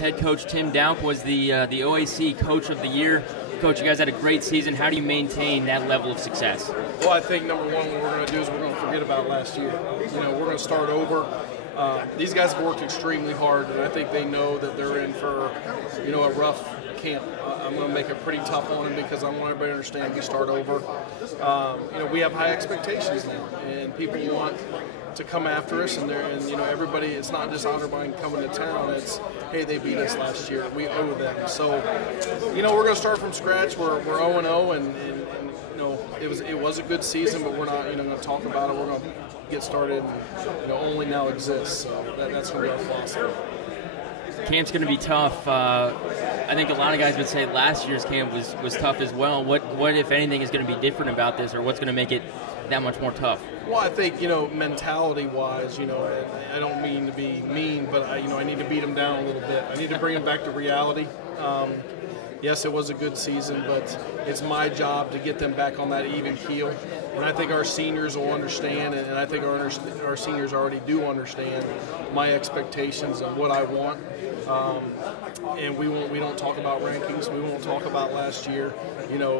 Head coach Tim Doup was the OAC Coach of the Year. Coach, you guys had a great season. How do you maintain that level of success? Well, I think number one, what we're going to do is we're going to forget about last year. We're going to start over. These guys have worked extremely hard, and I think they know that they're in for, a rough camp. I'm going to make it pretty tough on them because I want everybody to understand we start over. We have high expectations now, and people want to come after us, and everybody. It's not just Otterbein coming to town. It's, hey, they beat us last year. We owe them. So, we're going to start from scratch. We're 0-0, and it was a good season, but we're not going to talk about it. We're going to get started and only now exists. So that's going to be our philosophy. Camp's going to be tough. I think a lot of guys would say last year's camp was tough as well. What if anything is going to be different about this, or what's going to make it that much more tough? Well, I think mentality-wise, and I don't mean to be mean, but I need to beat them down a little bit. I need to bring them back to reality. Yes, it was a good season, but it's my job to get them back on that even keel. And I think our seniors will understand, and I think our seniors already do understand my expectations of what I want. And we don't talk about rankings. We won't talk about last year.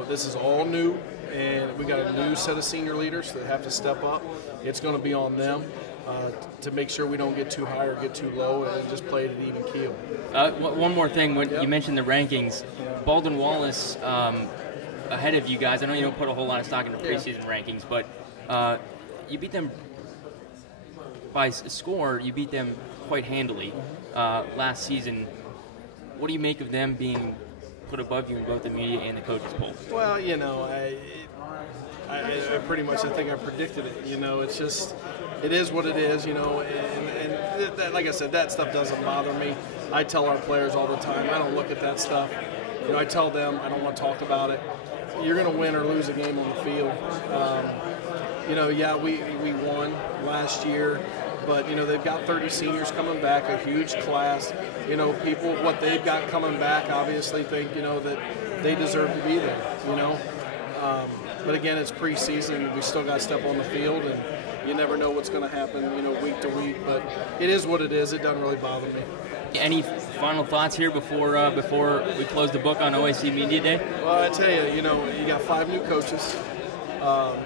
This is all new, and we got a new set of senior leaders that have to step up. It's going to be on them to make sure we don't get too high or get too low, and just play at an even keel. One more thing, when you mentioned the rankings, Baldwin Wallace ahead of you guys. I know you don't put a whole lot of stock into preseason rankings, but you beat them by score. You beat them quite handily last season. What do you make of them being put above you in both the media and the coaches poll? Well, I pretty much, I think I predicted it. It's just, it is what it is, and that, like I said, that stuff doesn't bother me. I tell our players all the time, I don't look at that stuff. I tell them I don't want to talk about it. You're going to win or lose a game on the field. We won last year, but they've got 30 seniors coming back, a huge class. People, what they've got coming back, obviously think that they deserve to be there. But again, it's preseason. We still got to step on the field, and you never know what's going to happen, week to week. But it is what it is. It doesn't really bother me. Any final thoughts here before we close the book on OAC Media Day? Well, I tell you, you got 5 new coaches.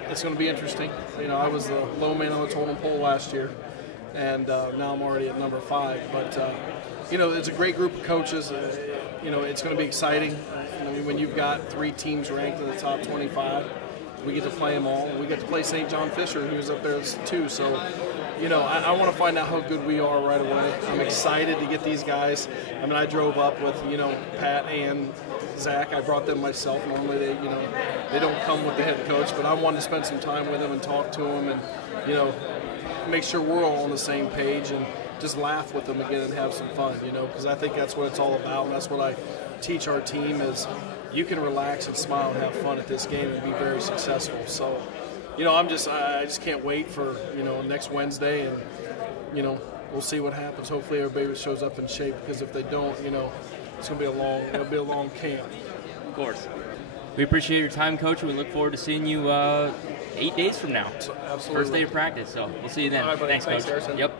It's going to be interesting. I was the low man on the totem pole last year, and now I'm already at number 5. But it's a great group of coaches. It's going to be exciting. When you've got 3 teams ranked in the top 25, we get to play them all. We get to play St. John Fisher, who's up there too. So, I want to find out how good we are right away. I'm excited to get these guys. I drove up with, Pat and Zach. I brought them myself. Normally they don't come with the head coach, but I wanted to spend some time with them and talk to them and, make sure we're all on the same page and just laugh with them again and have some fun, because I think that's what it's all about, and that's what I teach our team is you can relax and smile and have fun at this game and be very successful. So, I just can't wait for, next Wednesday, and, we'll see what happens. Hopefully everybody shows up in shape, because if they don't, it's going to be a long camp. Of course. We appreciate your time, Coach. We look forward to seeing you 8 days from now. Absolutely. First day of practice, so we'll see you then. All right, buddy. Thanks, Coach. Harrison. Yep.